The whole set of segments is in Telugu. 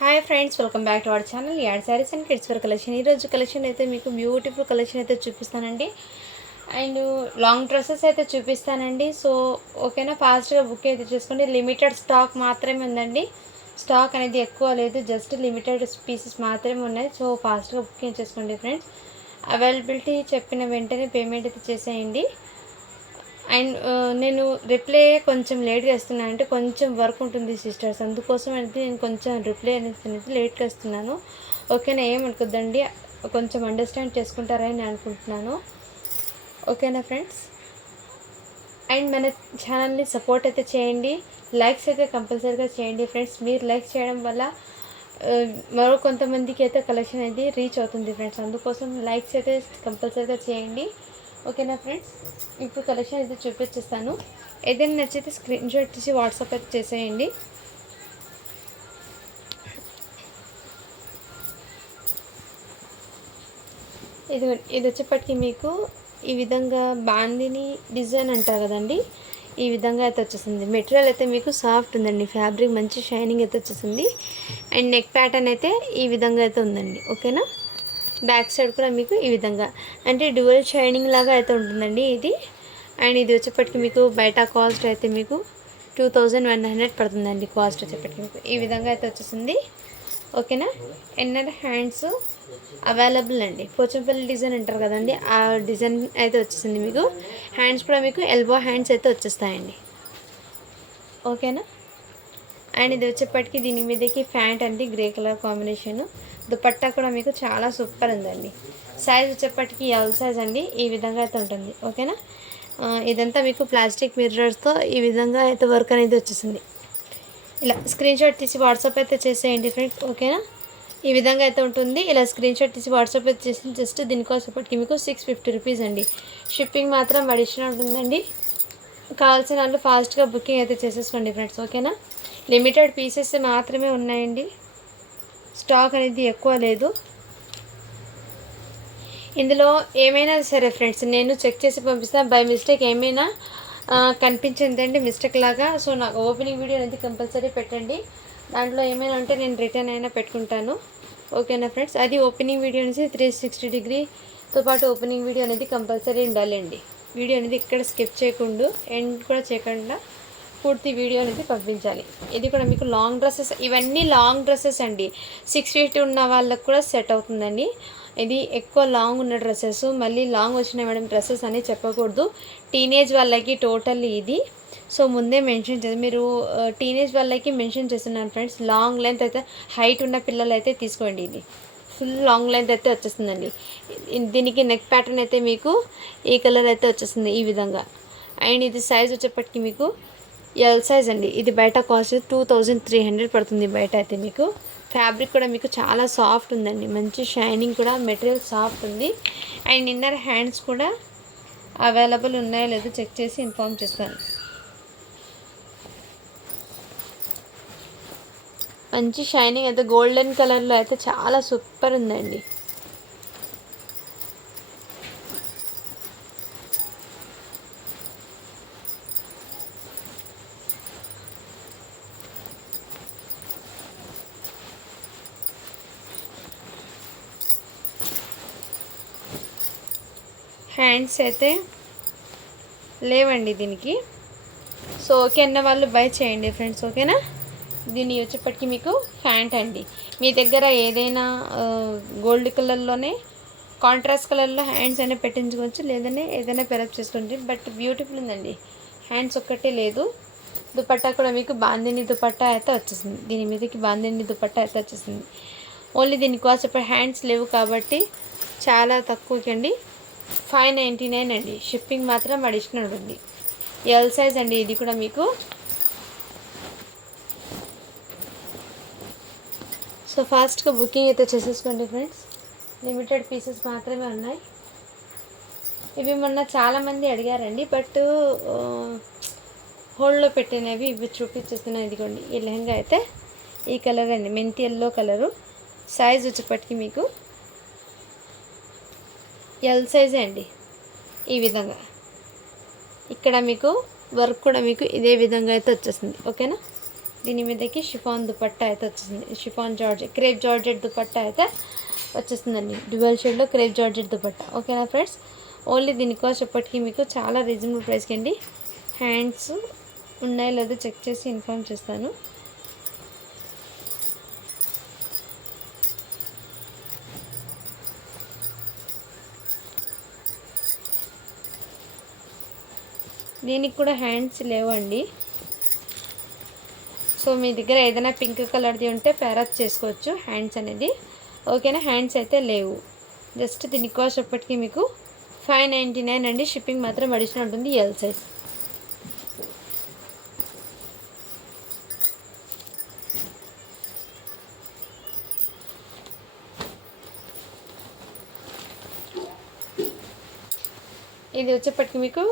Hi friends, welcome back to our channel add sarees and kids wear collection. ఈరోజు కలెక్షన్ అయితే మీకు బ్యూటిఫుల్ కలెక్షన్ అయితే చూపిస్తానండి. అండ్ లాంగ్ డ్రెస్సెస్ అయితే చూపిస్తానండి. సో ఓకేనా, ఫాస్ట్గా బుక్ అయితే చేసుకోండి. లిమిటెడ్ స్టాక్ మాత్రమే ఉందండి. స్టాక్ అనేది ఎక్కువ లేదు, జస్ట్ లిమిటెడ్ పీసెస్ మాత్రమే ఉన్నాయి. సో ఫాస్ట్గా బుకింగ్ చేసుకోండి ఫ్రెండ్స్. అవైలబిలిటీ చెప్పిన వెంటనే పేమెంట్ అయితే చేసేయండి. అండ్ నేను రిప్లై కొంచెం లేట్గా ఇస్తున్నాను, అంటే కొంచెం వర్క్ ఉంటుంది సిస్టర్స్, అందుకోసం అయితే నేను కొంచెం రిప్లై అనేది లేట్గా ఇస్తున్నాను. ఓకేనా, ఏమనుకోద్దండి, కొంచెం అండర్స్టాండ్ చేసుకుంటారని నేను అనుకుంటున్నాను. ఓకేనా ఫ్రెండ్స్, అండ్ మన ఛానల్ని సపోర్ట్ అయితే చేయండి. లైక్స్ అయితే కంపల్సరీగా చేయండి ఫ్రెండ్స్. మీరు లైక్ చేయడం వల్ల మరో కొంతమందికి అయితే కలెక్షన్ అనేది రీచ్ అవుతుంది ఫ్రెండ్స్, అందుకోసం లైక్స్ అయితే కంపల్సరీగా చేయండి. ఓకేనా ఫ్రెండ్స్, ఇప్పుడు కలెక్షన్ అయితే చూపించేస్తాను. ఏదైనా నచ్చితే స్క్రీన్ షాట్ తీసి వాట్సాప్ అయితే చేసేయండి. ఇది వచ్చేప్పటికి మీకు ఈ విధంగా బాందిని డిజైన్ అంటారు కదండి, ఈ విధంగా అయితే వచ్చేసింది. మెటీరియల్ అయితే మీకు సాఫ్ట్ ఉందండి, ఫ్యాబ్రిక్ మంచి షైనింగ్ అయితే వచ్చేసింది. అండ్ నెక్ ప్యాటర్న్ అయితే ఈ విధంగా అయితే ఉందండి. ఓకేనా, బ్యాక్ సైడ్ కూడా మీకు ఈ విధంగా అంటే డ్యూయల్ షైనింగ్ లాగా అయితే ఉంటుందండి ఇది. అండ్ ఇది వచ్చేప్పటికి మీకు బయట కాస్ట్ అయితే మీకు 2100 పడుతుందండి. కాస్ట్ వచ్చేప్పటికి మీకు ఈ విధంగా అయితే వచ్చేసింది. ఓకేనా, ఎన్నర్ హ్యాండ్స్ అవైలబుల్ అండి. పోచంపల్లి డిజైన్ అంటారు కదండి, ఆ డిజైన్ అయితే వచ్చేసింది మీకు. హ్యాండ్స్ కూడా మీకు ఎల్బో హ్యాండ్స్ అయితే వచ్చేస్తాయండి. ఓకేనా, అండ్ ఇది వచ్చేప్పటికి దీని మీదకి ప్యాంట్ అండి, గ్రే కలర్ కాంబినేషను. దుపట్టా కూడా మీకు చాలా సూపర్ ఉందండి. సైజ్ వచ్చేప్పటికి ఎల్ సైజ్ అండి, ఈ విధంగా అయితే ఉంటుంది. ఓకేనా, ఇదంతా మీకు ప్లాస్టిక్ మిర్రర్స్తో ఈ విధంగా అయితే వర్క్ అనేది వచ్చేసింది. ఇలా స్క్రీన్ షాట్ తీసి వాట్సాప్ అయితే చేసేయండి ఫ్రెండ్స్. ఓకేనా, ఈ విధంగా అయితే ఉంటుంది. ఇలా స్క్రీన్ షాట్ తీసి వాట్సాప్ అయితే చేసి జస్ట్ దీనికోసప్పటికి మీకు 650 రూపీస్ అండి. షిప్పింగ్ మాత్రం అడిషనల్ ఉందండి. కావాల్సిన వాళ్ళు ఫాస్ట్గా బుకింగ్ అయితే చేసేసుకోండి ఫ్రెండ్స్. ఓకేనా, లిమిటెడ్ పీసెస్ మాత్రమే ఉన్నాయండి, స్టాక్ అనేది ఎక్కువ లేదు. ఇందులో ఏమైనా సరే ఫ్రెండ్స్ నేను చెక్ చేసి పంపిస్తాను. బై మిస్టేక్ ఏమైనా కనిపించిందండి మిస్టేక్ లాగా, సో నాకు ఓపెనింగ్ వీడియో అనేది కంపల్సరీ పెట్టండి. దాంట్లో ఏమైనా ఉంటే నేను రిటర్న్ అయినా పెట్టుకుంటాను. ఓకేనా ఫ్రెండ్స్, అది ఓపెనింగ్ వీడియో నుంచి 360 డిగ్రీతో పాటు ఓపెనింగ్ వీడియో అనేది కంపల్సరీ ఉండాలండి. వీడియో అనేది ఇక్కడ స్కిప్ చేయకుండా ఎండ్ కూడా చేయకుండా పూర్తి వీడియో అనేది పంపించాలి. ఇది కూడా మీకు లాంగ్ డ్రెస్సెస్, ఇవన్నీ లాంగ్ డ్రెస్సెస్ అండి. 6 ఫీట్ ఉన్న వాళ్ళకు కూడా సెట్ అవుతుందండి. ఇది ఎక్కువ లాంగ్ ఉన్న డ్రెస్సెస్, మళ్ళీ లాంగ్ వచ్చిన మేడం డ్రెస్సెస్ అని చెప్పకూడదు. టీనేజ్ వాళ్ళకి టోటల్లీ ఇది. సో ముందే మెన్షన్ చేసి మీరు టీనేజ్ వాళ్ళకి మెన్షన్ చేస్తున్నాను ఫ్రెండ్స్. లాంగ్ లెంత్ అయితే హైట్ ఉన్న పిల్లలు అయితే తీసుకోండి. ఇది ఫుల్ లాంగ్ లెంత్ అయితే వచ్చేస్తుందండి. దీనికి నెక్ ప్యాటర్న్ అయితే మీకు ఈ కలర్ అయితే వచ్చేస్తుంది ఈ విధంగా. అండ్ ఇది సైజ్ వచ్చేప్పటికి మీకు ఎల్ సైజ్ అండి. ఇది బయట కాస్ట్ 2300 పడుతుంది బయట అయితే మీకు. ఫ్యాబ్రిక్ కూడా మీకు చాలా సాఫ్ట్ ఉందండి, మంచి షైనింగ్ కూడా, మెటీరియల్ సాఫ్ట్ ఉంది. అండ్ ఇన్నర్ హ్యాండ్స్ కూడా అవైలబుల్ ఉన్నాయో లేదో చెక్ చేసి ఇన్ఫార్మ్ చేస్తాను. మంచి షైనింగ్ అయితే గోల్డెన్ కలర్లో అయితే చాలా సూపర్ ఉందండి. హ్యాండ్స్ అయితే లేవండి దీనికి. సో ఓకే అన్న వాళ్ళు బై చేయండి ఫ్రెండ్స్. ఓకేనా, దీన్ని వచ్చేప్పటికి మీకు ప్యాంట్ అండి. మీ దగ్గర ఏదైనా గోల్డ్ కలర్లోనే కాంట్రాస్ట్ కలర్లో హ్యాండ్స్ అయినా పెట్టించుకోవచ్చు, లేదనే ఏదైనా పెరప్ చేసుకోండి. బట్ బ్యూటిఫుల్ ఉందండి, హ్యాండ్స్ ఒక్కటే లేదు. దుపట్టా కూడా మీకు బాందిని దుపట్టా అయితే వచ్చేసింది. దీని మీదకి బాందిని దుపట్టా అయితే వచ్చేసింది. ఓన్లీ దీని కాస్ట్ ఇప్పుడు హ్యాండ్స్ లేవు కాబట్టి చాలా తక్కువకండి, 599 అండి. షిప్పింగ్ మాత్రం అడిషనల్ ఉంది. ఎల్ సైజ్ అండి ఇది కూడా మీకు. సో ఫాస్ట్గా బుకింగ్ అయితే చేసేసుకోండి ఫ్రెండ్స్, లిమిటెడ్ పీసెస్ మాత్రమే ఉన్నాయి. ఇవి మొన్న చాలామంది అడిగారండి, బట్ హోల్డ్లో పెట్టినవి ఇవి చూపించేస్తున్నాయి. ఇదిగోండి, ఈ లెహంగా అయితే ఈ కలర్ అండి, మెంతి ఎల్లో కలరు. సైజ్ వచ్చేప్పటికి మీకు ఎల్ సైజ్ అండి. ఈ విధంగా ఇక్కడ మీకు వర్క్ కూడా మీకు ఇదే విధంగా అయితే వచ్చేస్తుంది. ఓకేనా, దీని మీదకి షిఫాన్ దుపట్టా అయితే వచ్చేసింది. Chiffon georgette, crepe georgette dupatta అయితే వచ్చేస్తుందండి. డ్యువల్ షేడ్లో క్రేప్ జార్జెట్ దుపట్టా. ఓకేనా ఫ్రెండ్స్, ఓన్లీ దీని కాస్ట్ ఎప్పటికీ మీకు చాలా రీజనబుల్ ప్రైస్కి అండి. హ్యాండ్స్ ఉన్నాయో లేదో చెక్ చేసి ఇన్ఫార్మ్ చేస్తాను. దీనికి కూడా హ్యాండ్స్ లేవండి. సో మీ దగ్గర ఏదైనా పింక్ కలర్ది ఉంటే పేరప్ చేసుకోవచ్చు హ్యాండ్స్ అనేది. ఓకేనా, హ్యాండ్స్ అయితే లేవు. జస్ట్ దీని కాస్ట్ ఎప్పటికీ మీకు 599 అండి. షిప్పింగ్ మాత్రం అడిషనల్ ఉంటుంది. L size. ఇది వచ్చేప్పటికి మీకు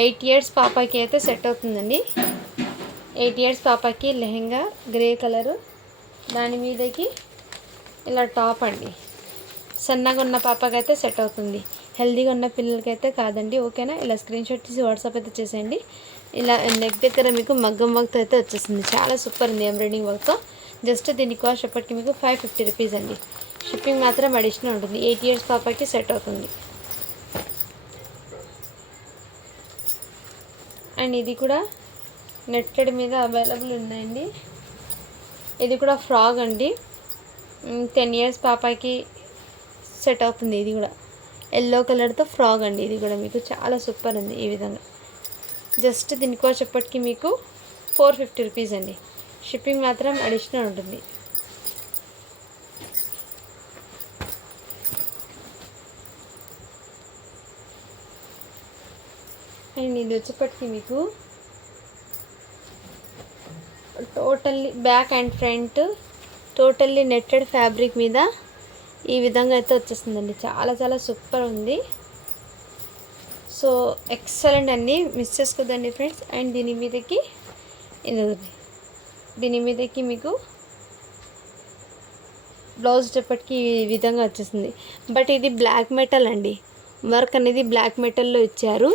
8 ఇయర్స్ పాపకి అయితే సెట్ అవుతుందండి. 8 ఇయర్స్ పాపకి లెహెంగా గ్రే కలరు, దాని మీదకి ఇలా టాప్ అండి. సన్నగా ఉన్న పాపకి అయితే సెట్ అవుతుంది, హెల్దీగా ఉన్న పిల్లలకైతే కాదండి. ఓకేనా, ఇలా స్క్రీన్ షాట్ తీసి వాట్సాప్ అయితే చేసేయండి. ఇలా నెక్ దగ్గర మీకు మగ్గం వర్క్తో అయితే వచ్చేసింది. చాలా సూపర్ ఉంది ఎంబ్రాయిడింగ్ వర్క్తో. జస్ట్ దీని కాస్ట్ ఎప్పటికీ మీకు 550 రూపీస్ అండి. షిప్పింగ్ మాత్రం అడిషనల్ ఉంటుంది. 8 ఇయర్స్ పాపకి సెట్ అవుతుంది. అండ్ ఇది కూడా నెట్టెడ్ మీద అవైలబుల్ ఉన్నాయండి. ఇది కూడా ఫ్రాక్ అండి. 10 ఇయర్స్ పాపకి సెట్ అవుతుంది. ఇది కూడా ఎల్లో కలర్తో ఫ్రాక్ అండి. ఇది కూడా మీకు చాలా సూపర్ ఉంది. ఈ విధంగా జస్ట్ దీని కాస్ట్ ఎప్పటికీ మీకు 450 రూపీస్ అండి. షిప్పింగ్ మాత్రం అడిషనల్ ఉంటుంది. అండ్ ఇది వచ్చేప్పటికి మీకు totally back and front totally netted fabric మీద ఈ విధంగా అయితే వచ్చేస్తుందండి. చాలా చాలా సూపర్ ఉంది. సో ఎక్సలెంట్ అండి, మిస్ చేసుకోదండి ఫ్రెండ్స్. అండ్ దీని మీదకి మీకు బ్లౌజ్ వచ్చేప్పటికి ఈ విధంగా వచ్చేసింది. బట్ ఇది బ్లాక్ మెటల్ అండి. వర్క్ అనేది బ్లాక్ మెటల్లో ఇచ్చారు.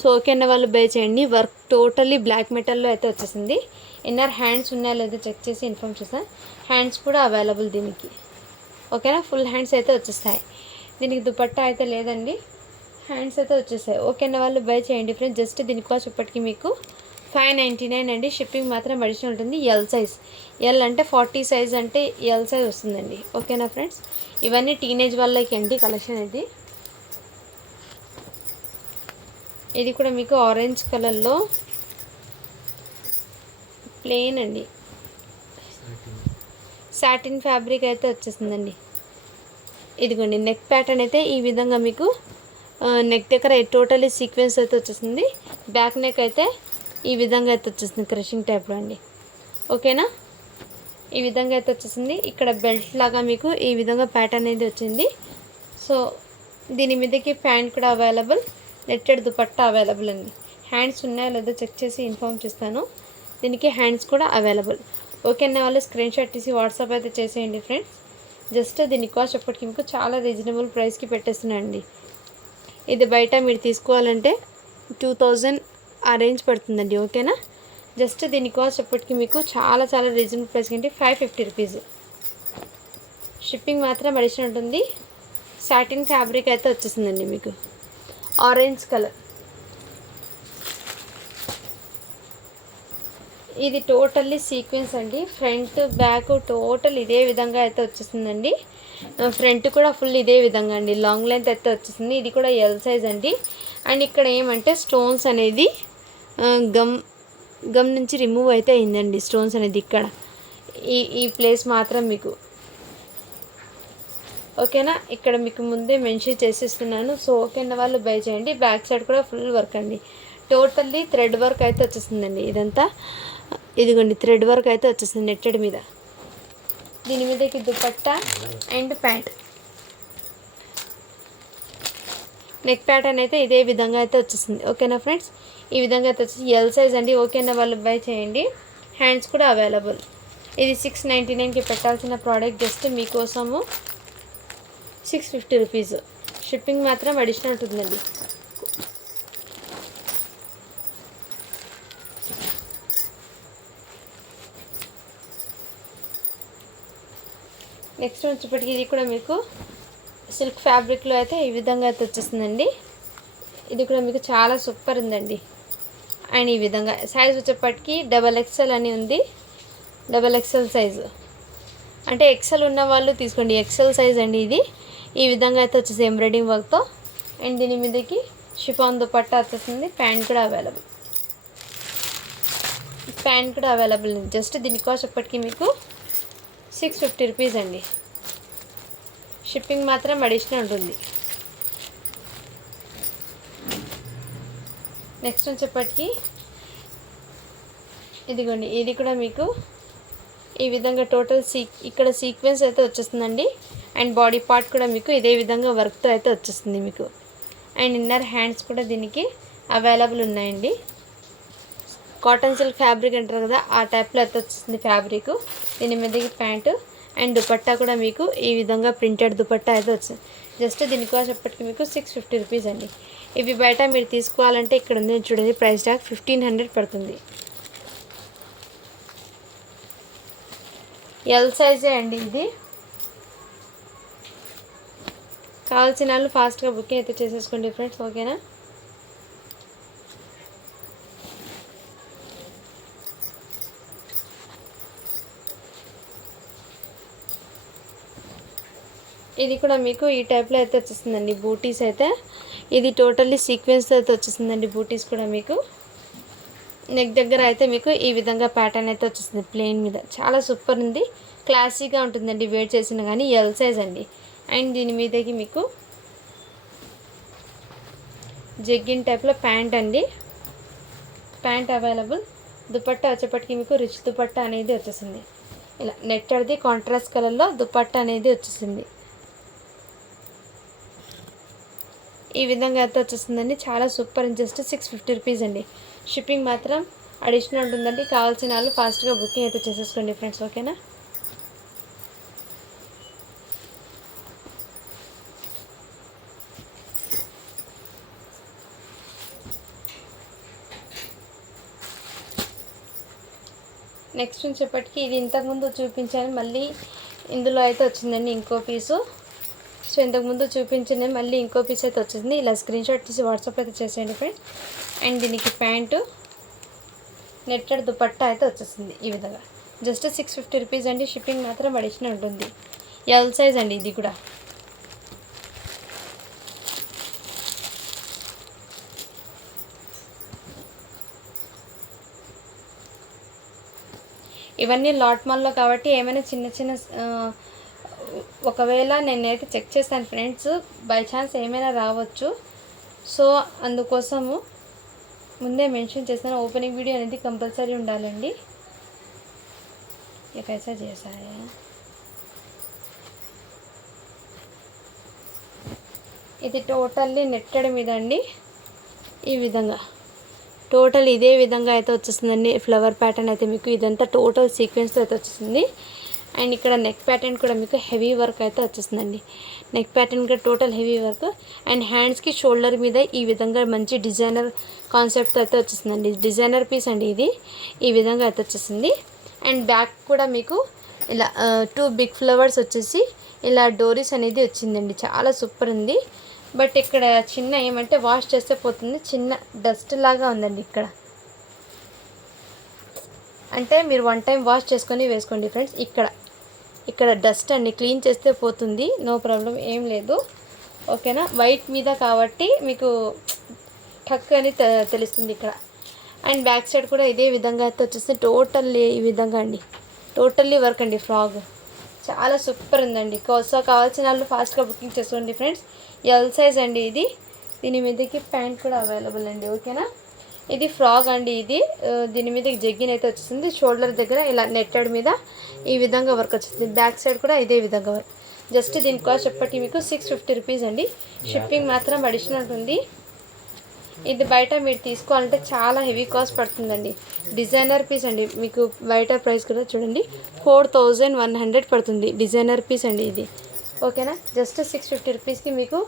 సో ఓకేనా, వాళ్ళు బై చేయండి. వర్క్ టోటల్లీ బ్లాక్ మెటల్లో అయితే వచ్చేసింది. ఇన్నర్ హ్యాండ్స్ ఉన్నాయో లేదో చెక్ చేసి ఇన్ఫార్మ్ చేస్తాను. హ్యాండ్స్ కూడా అవైలబుల్ దీనికి. ఓకేనా, ఫుల్ హ్యాండ్స్ అయితే వచ్చేస్తాయి. దీనికి దుపట్టా అయితే లేదండి, హ్యాండ్స్ అయితే వచ్చేస్తాయి. ఓకేనా, వాళ్ళు బై చేయండి ఫ్రెండ్స్. జస్ట్ దీని కాస్ట్ ఇప్పటికి మీకు 599 అండి. షిప్పింగ్ మాత్రం అడిషనల్ ఉంటుంది. ఎల్ సైజ్, ఎల్ అంటే 40 సైజ్ అంటే ఎల్ సైజ్ వస్తుందండి. ఓకేనా ఫ్రెండ్స్, ఇవన్నీ టీనేజ్ వాళ్ళకి అండి కలెక్షన్ ఇది. ఇది కూడా మీకు ఆరెంజ్ కలర్లో ప్లెయిన్ అండి, సాటిన్ ఫ్యాబ్రిక్ అయితే వచ్చేసిందండి. ఇదిగోండి నెక్ ప్యాటర్న్ అయితే ఈ విధంగా మీకు నెక్ దగ్గర టోటలీ సీక్వెన్స్ అయితే వచ్చేసింది. బ్యాక్ నెక్ అయితే ఈ విధంగా అయితే వచ్చేసింది, క్రషింగ్ టైప్లో అండి. ఓకేనా, ఈ విధంగా అయితే వచ్చేసింది. ఇక్కడ బెల్ట్ లాగా మీకు ఈ విధంగా ప్యాటర్న్ అనేది వచ్చింది. సో దీని మీదకి ప్యాంట్ కూడా అవైలబుల్, నెట్టెడ్ దుపట్టా అవైలబుల్ అండి. హ్యాండ్స్ ఉన్నాయో లేదో చెక్ చేసి ఇన్ఫార్మ్ చేస్తాను. దీనికి హ్యాండ్స్ కూడా అవైలబుల్. ఓకేనా, వాళ్ళు స్క్రీన్ షాట్ తీసి వాట్సాప్ అయితే చేసేయండి ఫ్రెండ్స్. జస్ట్ దీని కాస్ట్ ఎప్పటికీ మీకు చాలా రీజనబుల్ ప్రైస్కి పెట్టేస్తున్నాయండి. ఇది బయట మీరు తీసుకోవాలంటే 2000 ఆ రేంజ్ పడుతుందండి. ఓకేనా, జస్ట్ దీని కాస్ట్ ఎప్పటికీ మీకు చాలా చాలా రీజనబుల్ ప్రైస్కి అంటే 550 రూపీస్. షిప్పింగ్ మాత్రం అడిషనల్ ఉంటుంది. సాటిన్ ఫ్యాబ్రిక్ అయితే వచ్చేసిందండి మీకు ఆరెంజ్ కలర్. ఇది టోటల్లీ సీక్వెన్స్ అండి. ఫ్రంట్ బ్యాక్ టోటల్ ఇదే విధంగా అయితే వచ్చేసిందండి. ఫ్రంట్ కూడా ఫుల్ ఇదే విధంగా అండి, లాంగ్ లెంత్ అయితే వచ్చేసింది. ఇది కూడా ఎల్ సైజ్ అండి. అండ్ ఇక్కడ ఏమంటే స్టోన్స్ అనేది గమ్ నుంచి రిమూవ్ అయితే అయిందండి. స్టోన్స్ అనేది ఇక్కడ ఈ ప్లేస్ మాత్రం మీకు. ఓకేనా, ఇక్కడ మీకు ముందే మెన్షన్ చేసిస్తున్నాను. సో ఓకేనా, వాళ్ళు బై చేయండి. బ్యాక్ సైడ్ కూడా ఫుల్ వర్క్ అండి, టోటల్లీ థ్రెడ్ వర్క్ అయితే వచ్చేసిందండి. ఇదంతా ఇదిగోండి థ్రెడ్ వర్క్ అయితే వచ్చేసింది నెట్టెడ్ మీద. దీని మీదకి dupatta and pant. Neck pattern అయితే ఇదే విధంగా అయితే వచ్చేసింది. ఓకేనా ఫ్రెండ్స్, ఈ విధంగా అయితే వచ్చేసి ఎల్ సైజ్ అండి. ఓకేనా, వాళ్ళు బై చేయండి. హ్యాండ్స్ కూడా అవైలబుల్. ఇది 699కి పెట్టాల్సిన ప్రోడక్ట్ జస్ట్ మీకోసము 650 రూపీస్. షిప్పింగ్ మాత్రం అడిషనల్ ఉంటుందండి. నెక్స్ట్ వచ్చేప్పటికి ఇది కూడా మీకు సిల్క్ ఫ్యాబ్రిక్లో అయితే ఈ విధంగా అయితే వచ్చేస్తుందండి. ఇది కూడా మీకు చాలా సూపర్ ఉందండి. అండ్ ఈ విధంగా సైజ్ వచ్చేప్పటికి XXL అని ఉంది. XXL సైజు అంటే ఎక్సెల్ ఉన్న వాళ్ళు తీసుకోండి. ఎక్సెల్ సైజ్ అండి ఇది. ఈ విధంగా అయితే వచ్చేసి ఎంబ్రాయిడింగ్ వర్క్తో. అండ్ దీని మీదకి షిఫాన్ దుపట్టా వచ్చేస్తుంది. ప్యాంట్ కూడా అవైలబుల్ ఉంది. జస్ట్ దీని కాస్ట్ ఎప్పటికీ మీకు 650 రూపీస్ అండి. షిప్పింగ్ మాత్రం అడిషనల్ ఉంటుంది. నెక్స్ట్ వచ్చేప్పటికి ఇదిగోండి, ఇది కూడా మీకు ఈ విధంగా టోటల్ ఇక్కడ సీక్వెన్స్ అయితే వచ్చేస్తుందండి. అండ్ బాడీ పార్ట్ కూడా మీకు ఇదే విధంగా వర్క్తో అయితే వచ్చేస్తుంది మీకు. అండ్ ఇన్నర్ హ్యాండ్స్ కూడా దీనికి అవైలబుల్ ఉన్నాయండి. కాటన్ సిల్క్ ఫ్యాబ్రిక్ అంటారు కదా, ఆ టైప్లో అయితే వచ్చేస్తుంది ఫ్యాబ్రిక్. దీని మీదకి ప్యాంటు అండ్ దుపట్టా కూడా మీకు ఈ విధంగా ప్రింటెడ్ దుపట్టా అయితే వచ్చింది. జస్ట్ దీని కాస్ట్ ఎప్పటికీ మీకు 650 రూపీస్ అండి. ఇవి బయట మీరు తీసుకోవాలంటే ఇక్కడ ఉంది చూడండి, ప్రైస్ ట్యాగ్ 1500 పడుతుంది. ఎల్ సైజే అండి ఇది. కావాల్సిన వాళ్ళు ఫాస్ట్గా బుకింగ్ అయితే చేసేసుకోండి ఫ్రెండ్స్, ఓకేనా. ఇది కూడా మీకు ఈ టైప్లో అయితే వచ్చేస్తుందండి. బూటీస్ అయితే ఇది టోటల్లీ సీక్వెన్స్తో అయితే వచ్చేస్తుందండి. బూటీస్ కూడా మీకు నెక్ దగ్గర అయితే మీకు ఈ విధంగా ప్యాటర్న్ అయితే వచ్చేస్తుంది ప్లెయిన్ మీద. చాలా సూపర్ ఉంది, క్లాసీగా ఉంటుందండి వేర్ చేసిన కానీ. ఎల్ సైజ్ అండి. అండ్ దీని మీదకి మీకు జగ్గిన్ టైప్లో ప్యాంట్ అండి. Pant available. దుపట్టా వచ్చేప్పటికి మీకు రిచ్ దుపట్టా అనేది వచ్చేసింది. ఇలా నెట్టెడ్ది కాంట్రాస్ట్ కలర్లో దుపట్టా అనేది వచ్చేసింది. ఈ విధంగా అయితే వచ్చేస్తుందండి. చాలా సూపర్. జస్ట్ 650 రూపీస్ అండి. షిప్పింగ్ మాత్రం అడిషనల్ ఉంటుందండి. కావాల్సిన వాళ్ళు ఫాస్ట్గా బుకింగ్ అయితే చేసేసుకోండి ఫ్రెండ్స్, ఓకేనా. నెక్స్ట్ వచ్చేప్పటికి ఇది ఇంతకుముందు చూపించాను, మళ్ళీ ఇందులో అయితే వచ్చిందండి ఇంకో పీసు. సో ఇంతకుముందు చూపించింది మళ్ళీ ఇంకో పీస్ అయితే వచ్చింది. ఇలా స్క్రీన్ షాట్ తీసి వాట్సాప్ అయితే చేసేయండి ఫ్రెండ్స్. అండ్ దీనికి ప్యాంటు నెట్టెడ్ దుపట్టా అయితే వచ్చేస్తుంది ఈ విధంగా. జస్ట్ 650 రూపీస్ అండి. షిప్పింగ్ మాత్రం అడిషనల్ ఉంటుంది. ఎల్ సైజ్ అండి ఇది కూడా. ఇవన్నీ లాట్ మాల్లో కాబట్టి ఏమైనా చిన్న చిన్న ఒకవేళ నేనైతే చెక్ చేస్తాను ఫ్రెండ్స్, బై ఛాన్స్ ఏమైనా రావచ్చు. సో అందుకోసము ముందే మెన్షన్ చేస్తాను, ఓపెనింగ్ వీడియో అనేది కంపల్సరీ ఉండాలండి. कैसा जैसा है ఇది టోటల్లీ నెట్టెడ్ మీద అండి. ఈ విధంగా టోటల్ ఇదే విధంగా అయితే వచ్చేస్తుందండి. ఫ్లవర్ ప్యాటర్న్ అయితే మీకు ఇదంతా టోటల్ సీక్వెన్స్తో అయితే వచ్చేస్తుంది. అండ్ ఇక్కడ నెక్ ప్యాటర్న్ కూడా మీకు హెవీ వర్క్ అయితే వచ్చేస్తుందండి. నెక్ ప్యాటర్న్ కూడా టోటల్ హెవీ వర్క్. అండ్ హ్యాండ్స్కి షోల్డర్ మీద ఈ విధంగా మంచి డిజైనర్ కాన్సెప్ట్తో అయితే వచ్చేస్తుందండి. డిజైనర్ పీస్ అండి ఇది. ఈ విధంగా అయితే వచ్చేసింది. అండ్ బ్యాక్ కూడా మీకు ఇలా 2 బిగ్ ఫ్లవర్స్ వచ్చేసి ఇలా డోరీస్ అనేది వచ్చిందండి. చాలా సూపర్ ఉంది. బట్ ఇక్కడ చిన్న ఏమంటే వాష్ చేస్తే పోతుంది, చిన్న డస్ట్ లాగా ఉందండి ఇక్కడ. అంటే మీరు 1 టైం వాష్ చేసుకొని వేసుకోండి ఫ్రెండ్స్. ఇక్కడ డస్ట్ అండి, క్లీన్ చేస్తే పోతుంది, నో ప్రాబ్లం, ఏం లేదు, ఓకేనా. వైట్ మీద కాబట్టి మీకు టక్ అని తెలుస్తుంది ఇక్కడ. అండ్ బ్యాక్ సైడ్ కూడా ఇదే విధంగా అయితే వచ్చేసి టోటల్లీ ఈ విధంగా అండి, టోటల్లీ వర్క్ అండి. ఫ్రాక్ చాలా సూపర్ ఉందండి. సో కావాల్సిన వాళ్ళు ఫాస్ట్గా బుకింగ్ చేసుకోండి ఫ్రెండ్స్. ఎల్ సైజ్ అండి ఇది. దీని మీదకి ప్యాంట్ కూడా అవైలబుల్ అండి, ఓకేనా. ఇది ఫ్రాక్ అండి. ఇది దీని మీద జగ్గిన్ అయితే వచ్చేసింది. షోల్డర్ దగ్గర ఇలా నెట్టెడ్ మీద ఈ విధంగా వర్క్ వచ్చేసింది. బ్యాక్ సైడ్ కూడా ఇదే విధంగా వర్క్. జస్ట్ దీని కాస్ట్ చెప్పటి మీకు 650 రూపీస్ అండి. షిప్పింగ్ మాత్రం అడిషనల్ ఉంది. ఇది బయట మీరు తీసుకోవాలంటే చాలా హెవీ కాస్ట్ పడుతుందండి. డిజైనర్ పీస్ అండి. మీకు బయట ప్రైస్ కూడా చూడండి 4100 పడుతుంది. డిజైనర్ పీస్ అండి ఇది, ఓకేనా. జస్ట్ 650 రూపీస్కి మీకు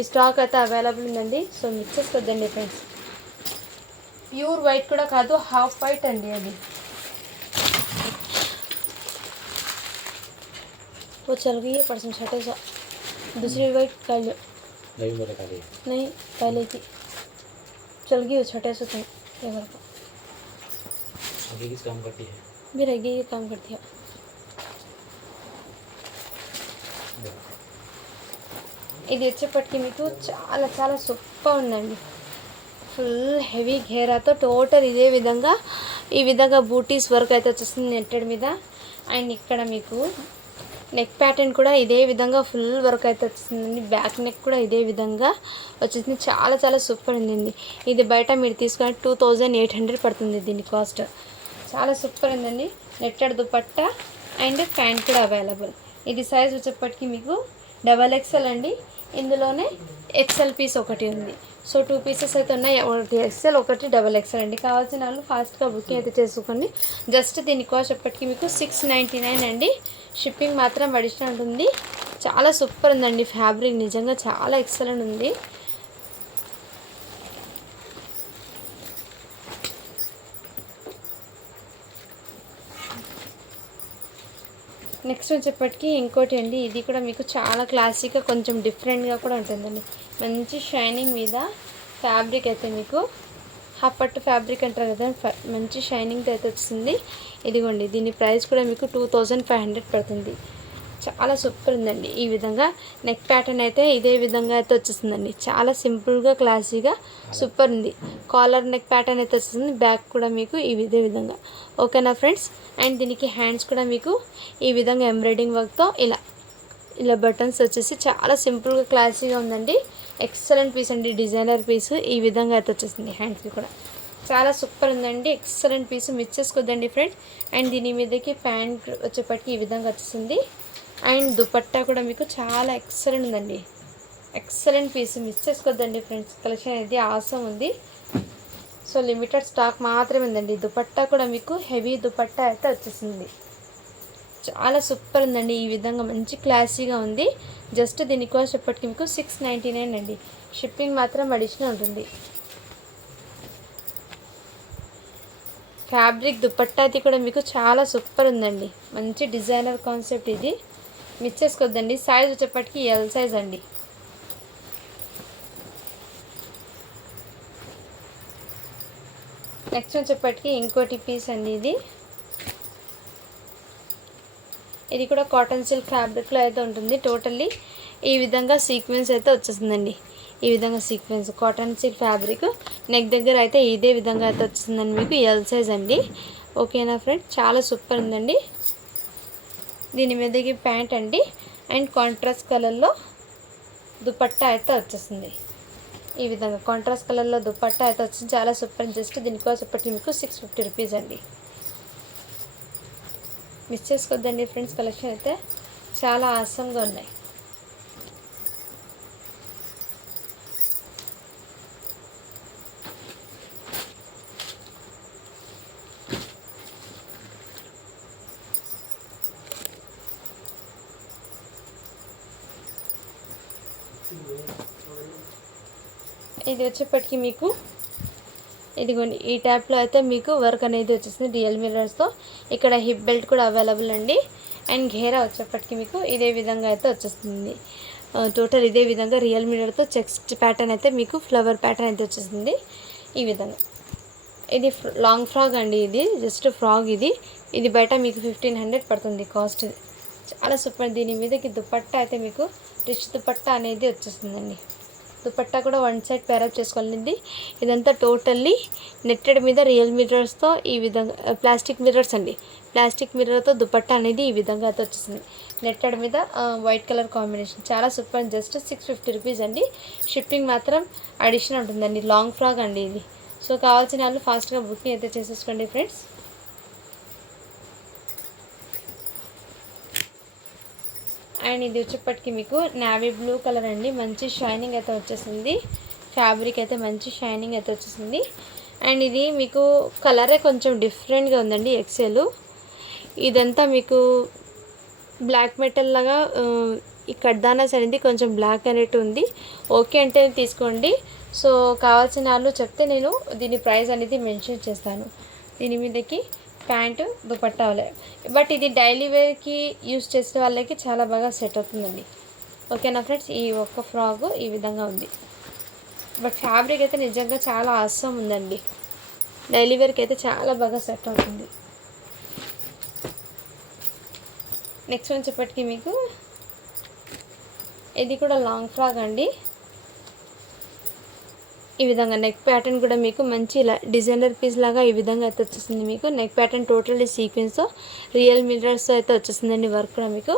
ఈ స్టాక్ అయితే అవైలబుల్ ఉందండి. సో మిక్స్ చేసుకోద్దండి ఫ్రెండ్స్. ప్యూర్ వైట్ కూడా కాదు, హాఫ్ వైట్ అండి అది. वो चल गई है परसों छठे सा दूसरी वाइट कल नहीं मेरे खाली नहीं पहले थी चल गई वो छठे से तुम ये घर का अभी किस काम करती है भी रह गई ये काम करती है ఇది వచ్చేప్పటికి మీకు చాలా చాలా సూపర్ ఉందండి ఫుల్ హెవీ ఘేరాతో టోటల్ ఇదే విధంగా ఈ విధంగా బూటీస్ వర్క్ అయితే వచ్చేస్తుంది నెట్టెడ్ మీద అండ్ ఇక్కడ మీకు నెక్ ప్యాటర్న్ కూడా ఇదే విధంగా ఫుల్ వర్క్ అయితే వచ్చేసిందండి బ్యాక్ నెక్ కూడా ఇదే విధంగా వచ్చేసింది చాలా చాలా సూపర్ ఉందండి ఇది బయట మీరు తీసుకొని 2800 పడుతుంది దీని కాస్ట్ చాలా సూపర్ ఉందండి నెట్టెడ్ దుపట్టా అండ్ ప్యాంట్ కూడా అవైలబుల్ ఇది సైజ్ వచ్చేప్పటికి మీకు XXL అండి ఇందులోనే ఎక్సెల్ పీస్ ఒకటి ఉంది సో 2 పీసెస్ అయితే ఉన్నాయి ఒకటి ఎక్సెల్ ఒకటి XXL అండి కావాల్సిన వాళ్ళు ఫాస్ట్గా బుకింగ్ అయితే చేసుకోండి జస్ట్ దీని కాస్ట్ ఎప్పటికీ మీకు 699 అండి షిప్పింగ్ మాత్రం అడిషనల్ ఉంటుంది చాలా సూపర్ ఉందండి ఫ్యాబ్రిక్ నిజంగా చాలా ఎక్సలెంట్ ఉంది నెక్స్ట్ వచ్చేప్పటికి ఇంకోటి అండి ఇది కూడా మీకు చాలా క్లాసిక్గా కొంచెం డిఫరెంట్గా కూడా ఉంటుందండి మంచి షైనింగ్ మీద ఫ్యాబ్రిక్ అయితే మీకు హాఫ్ పట్టు ఫ్యాబ్రిక్ అంటారు కదా మంచి షైనింగ్ అయితే వచ్చింది ఇదిగోండి దీని ప్రైస్ కూడా మీకు 2500 పడుతుంది చాలా సూపర్ ఉందండి ఈ విధంగా నెక్ ప్యాటర్న్ అయితే ఇదే విధంగా అయితే వచ్చేస్తుందండి చాలా సింపుల్గా క్లాసీగా సూపర్ ఉంది కాలర్ నెక్ ప్యాటర్న్ అయితే వచ్చేస్తుంది బ్యాక్ కూడా మీకు ఇదే విధంగా ఓకేనా ఫ్రెండ్స్ అండ్ దీనికి హ్యాండ్స్ కూడా మీకు ఈ విధంగా ఎంబ్రాయిడింగ్ వర్క్తో ఇలా బటన్స్ వచ్చేసి చాలా సింపుల్గా క్లాసీగా ఉందండి ఎక్సలెంట్ పీస్ అండి డిజైనర్ పీస్ ఈ విధంగా అయితే వచ్చేసింది హ్యాండ్స్కి కూడా చాలా సూపర్ ఉందండి ఎక్సలెంట్ పీస్ మిస్ చేసుకోద్దండి ఫ్రెండ్స్ అండ్ దీని మీదకి ప్యాంట్ వచ్చేప్పటికి ఈ విధంగా వచ్చేసింది అండ్ దుపట్టా కూడా మీకు చాలా ఎక్సలెంట్ ఉందండి ఎక్సలెంట్ పీస్ మిస్ చేసుకోద్దండి ఫ్రెండ్స్ కలెక్షన్ అనేది ఆసమ్ ఉంది సో లిమిటెడ్ స్టాక్ మాత్రమే ఉందండి దుపట్టా కూడా మీకు హెవీ దుపట్టా అయితే వచ్చేసింది చాలా సూపర్ ఉందండి ఈ విధంగా మంచి క్లాసీగా ఉంది జస్ట్ దీని కాస్ట్ ఎప్పటికీ మీకు 699 అండి షిప్పింగ్ మాత్రం అడిషనల్ ఉంటుంది ఫ్యాబ్రిక్ దుపట్టా అది కూడా మీకు చాలా సూపర్ ఉందండి మంచి డిజైనర్ కాన్సెప్ట్ ఇది మిస్ చేసుకోవద్దండి సైజ్ వచ్చేప్పటికి ఎల్ సైజ్ అండి నెక్స్ట్ వచ్చేప్పటికి ఇంకోటి పీస్ అండి ఇది కూడా కాటన్ సిల్క్ ఫ్యాబ్రిక్లో అయితే ఉంటుంది టోటల్లీ ఈ విధంగా సీక్వెన్స్ అయితే వచ్చేస్తుందండి ఈ విధంగా sequence cotton silk fabric neck దగ్గర అయితే ఇదే విధంగా అయితే వచ్చేస్తుందండి మీకు ఎల్ సైజ్ అండి ఓకేనా ఫ్రెండ్ చాలా సూపర్ ఉందండి దీని మీదకి ప్యాంట్ అండి అండ్ కాంట్రాస్ట్ కలర్లో దుపట్టా అయితే వచ్చేస్తుంది ఈ విధంగా కాంట్రాస్ట్ కలర్లో దుపట్టా అయితే వచ్చింది చాలా సూపర్ జస్ట్ దీనికోసం ఇప్పటికి మీకు 650 రూపీస్ అండి మిస్ చేసుకోవద్దండి ఫ్రెండ్స్ కలెక్షన్ అయితే చాలా ఆసంగా ఉన్నాయి ఇది వచ్చేప్పటికి మీకు ఇదిగోండి ఈ ట్యాప్లో అయితే మీకు వర్క్ అనేది వచ్చేసింది రియల్ మిర్రర్స్తో ఇక్కడ హిప్ బెల్ట్ కూడా అవైలబుల్ అండి అండ్ ఘేరా వచ్చేప్పటికి మీకు ఇదే విధంగా అయితే వచ్చేస్తుంది టోటల్ ఇదే విధంగా రియల్ మిర్రర్తో చెక్స్ట్ ప్యాటర్న్ అయితే మీకు ఫ్లవర్ ప్యాటర్న్ అయితే వచ్చేసింది ఈ విధంగా ఇది లాంగ్ ఫ్రాక్ అండి ఇది జస్ట్ ఫ్రాక్ ఇది బయట మీకు 1500 పడుతుంది కాస్ట్ చాలా సూపర్ దీని మీదకి దుపట్టా అయితే మీకు రిచ్ దుపట్టా అనేది వచ్చేస్తుందండి దుపట్టా కూడా వన్ సైడ్ పేరప్ చేసుకోవాలండి ఇదంతా టోటల్లీ నెట్టెడ్ మీద రియల్ మిర్రర్స్తో ఈ విధంగా ప్లాస్టిక్ మిర్రర్స్ అండి ప్లాస్టిక్ మిర్రర్తో దుపట్టా అనేది ఈ విధంగా అయితే వచ్చేసింది నెట్టెడ్ మీద వైట్ కలర్ కాంబినేషన్ చాలా సూపర్ జస్ట్ 650 రూపీస్ అండి షిప్పింగ్ మాత్రం అడిషనల్ ఉంటుందండి లాంగ్ ఫ్రాక్ అండి ఇది సో కావాల్సిన వాళ్ళు ఫాస్ట్గా బుకింగ్ అయితే చేసేసుకోండి ఫ్రెండ్స్ అండ్ ఇది వచ్చేప్పటికి మీకు నావీ బ్లూ కలర్ అండి మంచి షైనింగ్ అయితే వచ్చేసింది ఫ్యాబ్రిక్ అయితే మంచి షైనింగ్ అయితే వచ్చేసింది అండ్ ఇది మీకు కలరే కొంచెం డిఫరెంట్గా ఉందండి ఎక్సెల్ ఇదంతా మీకు బ్లాక్ మెటల్ లాగా ఈ కడ్దానాస్ అనేది కొంచెం బ్లాక్ అనేట్టు ఉంది ఓకే అంటే తీసుకోండి సో కావాల్సిన వాళ్ళు చెప్తే నేను దీని ప్రైస్ అనేది మెన్షన్ చేస్తాను దీని మీదకి ప్యాంటు దుపట్టా బట్ ఇది డైలీ వేర్కి యూస్ చేసే వాళ్ళకి చాలా బాగా సెట్ అవుతుందండి. ఓకేనా ఫ్రెండ్స్, ఈ ఒక్క ఫ్రాక్ ఈ విధంగా ఉంది. బట్ ఫ్యాబ్రిక్ అయితే నిజంగా చాలా అవసరం ఉందండి. డైలీ వేర్కి అయితే చాలా బాగా సెట్ అవుతుంది. నెక్స్ట్ వచ్చేప్పటికి మీకు ఇది కూడా లాంగ్ ఫ్రాక్ అండి. ఈ విధంగా నెక్ ప్యాటర్న్ కూడా మీకు మంచి ఇలా డిజైనర్ పీస్ లాగా ఈ విధంగా అయితే వచ్చేసింది. మీకు నెక్ ప్యాటర్న్ టోటల్లీ సీక్వెన్స్తో రియల్ మిర్రర్స్తో అయితే వచ్చేసిందండి. వర్క్ కూడా మీకు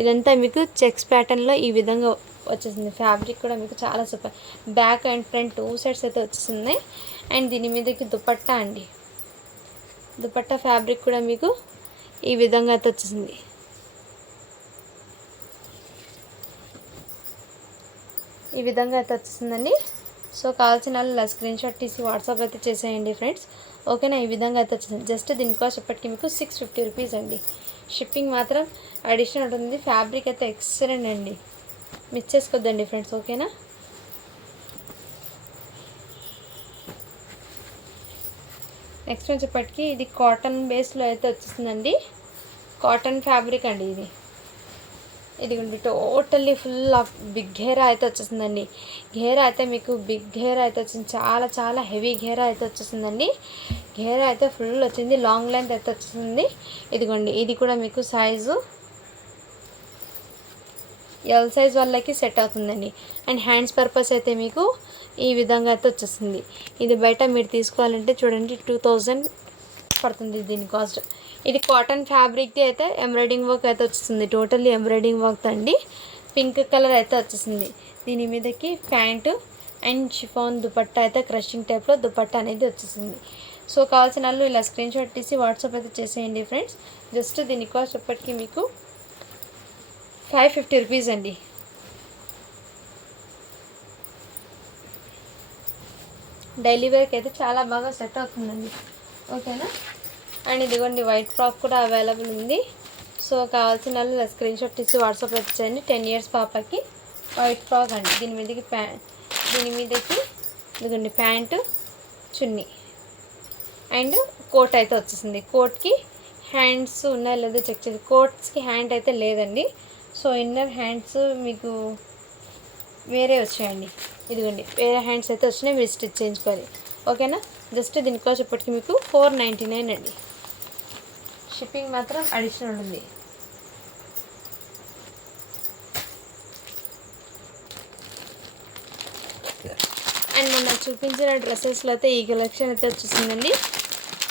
ఇదంతా మీకు చెక్స్ ప్యాటర్న్లో ఈ విధంగా వచ్చేసింది. ఫ్యాబ్రిక్ కూడా మీకు చాలా super. Back and front 2 sides అయితే వచ్చేసింది. అండ్ దీని మీదకి దుపట్టా అండి. దుపట్టా ఫ్యాబ్రిక్ కూడా మీకు ఈ విధంగా అయితే వచ్చేసింది. ఈ విధంగా అయితే వచ్చేసిందండి. సో కావాల్సిన వాళ్ళు ఇలా స్క్రీన్ షాట్ తీసి వాట్సాప్ అయితే చేసేయండి ఫ్రెండ్స్. ఓకేనా, ఈ విధంగా అయితే వచ్చింది. జస్ట్ దీని కాస్ట్ ఎప్పటికీ మీకు 650 రూపీస్ అండి. షిప్పింగ్ మాత్రం అడిషనల్ ఉంటుంది. ఫ్యాబ్రిక్ అయితే ఎక్సలెంట్ అండి, మిస్ చేసుకోవద్దండి ఫ్రెండ్స్. ఓకేనా, నెక్స్ట్ వచ్చేప్పటికి ఇది కాటన్ బేస్లో అయితే వచ్చేసిందండి. కాటన్ ఫ్యాబ్రిక్ అండి ఇది. ఇదిగోండి టోటల్లీ ఫుల్ ఆఫ్ బిగ్ ఘేరా అయితే వచ్చేసిందండి. ఘేరా అయితే మీకు బిగ్ ఘేరా అయితే వచ్చింది. చాలా చాలా హెవీ ఘేరా అయితే వచ్చేసిందండి. ఘేరా అయితే ఫుల్ వచ్చింది. లాంగ్ లెంత్ అయితే వచ్చేసింది. ఇదిగోండి ఇది కూడా మీకు సైజు ఎల్ సైజ్ వాళ్ళకి సెట్ అవుతుందండి. అండ్ హ్యాండ్స్ పర్పస్ అయితే మీకు ఈ విధంగా అయితే వచ్చేసింది. ఇది బయట మీరు తీసుకోవాలంటే చూడండి 2000 పడుతుంది దీని కాస్ట్. ఇది కాటన్ ఫ్యాబ్రిక్ది అయితే ఎంబ్రాయిడింగ్ వర్క్ అయితే వచ్చేసింది. టోటల్లీ ఎంబ్రాయిడింగ్ వర్క్ అండి. పింక్ కలర్ అయితే వచ్చేసింది. దీని మీదకి ప్యాంటు అండ్ షిఫాన్ దుపట్టా అయితే క్రషింగ్ టైప్లో దుపట్టా అనేది వచ్చేసింది. సో కావాల్సిన వాళ్ళు ఇలా స్క్రీన్ షాట్ తీసి వాట్సాప్ అయితే చేసేయండి ఫ్రెండ్స్. జస్ట్ దీని కాస్ట్ ఎప్పటికీ మీకు 550 రూపీస్ అండి. డైలీ వేర్కి అయితే చాలా బాగా సెట్ అవుతుందండి. ఓకేనా, అండ్ ఇదిగోండి వైట్ ఫ్రాక్ కూడా అవైలబుల్ ఉంది. సో కావాల్సిన వాళ్ళు స్క్రీన్ షాట్ తీసి వాట్సాప్ అయితే చేయండి. 10 ఇయర్స్ పాపకి వైట్ ఫ్రాక్ అండి. దీని మీదకి ఇదిగోండి ప్యాంటు చున్నీ అండ్ కోట్ అయితే వచ్చేసింది. కోట్కి హ్యాండ్స్ ఉన్నాయో లేదో చెక్ చేసి, కోట్స్కి హ్యాండ్ అయితే లేదండి. సో ఇన్నర్ హ్యాండ్స్ మీకు వేరే వచ్చాయండి. ఇదిగోండి వేరే హ్యాండ్స్ అయితే వచ్చినాయి, మీరు స్టిచ్ చేయించుకోవాలి. ఓకేనా, జస్ట్ దీని కాస్ట్ ఇప్పటికి మీకు 499 అండి. షిప్పింగ్ మాత్రం అడిషనల్ ఉంది. అండ్ మొన్న చూపించిన డ్రెస్సెస్లో అయితే ఈ కలెక్షన్ అయితే వచ్చేసిందండి.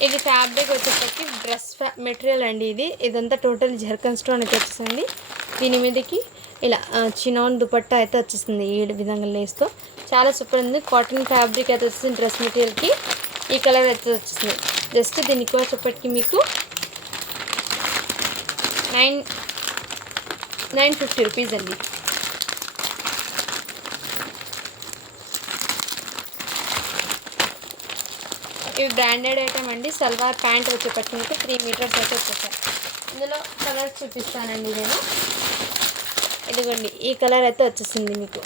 ఇది ఫ్యాబ్రిక్ వచ్చేసరికి డ్రెస్ మెటీరియల్ అండి. ఇదంతా టోటల్ జర్కన్ స్టోన్ అయితే వచ్చేసింది. దీని మీదకి ఇలా చినాన్ దుపట్టా అయితే వచ్చేసింది. ఈ విధంగా లేస్తో చాలా సూపర్ ఉంది. కాటన్ ఫ్యాబ్రిక్ అయితే వచ్చేసింది. డ్రెస్ మెటీరియల్కి ఈ కలర్ అయితే వచ్చేసింది. జస్ట్ దీని కాస్ట్ ఇప్పటికి మీకు 950 రూపీస్ అండి. ఇవి బ్రాండెడ్ ఐటమ్ అండి. సల్వార్ ప్యాంట్ వచ్చేప్పటికి మీకు 3 మీటర్స్ అయితే వచ్చేసాయి. ఇందులో కలర్స్ చూపిస్తానండి నేను. ఇదిగోండి ఈ కలర్ అయితే వచ్చేసింది మీకు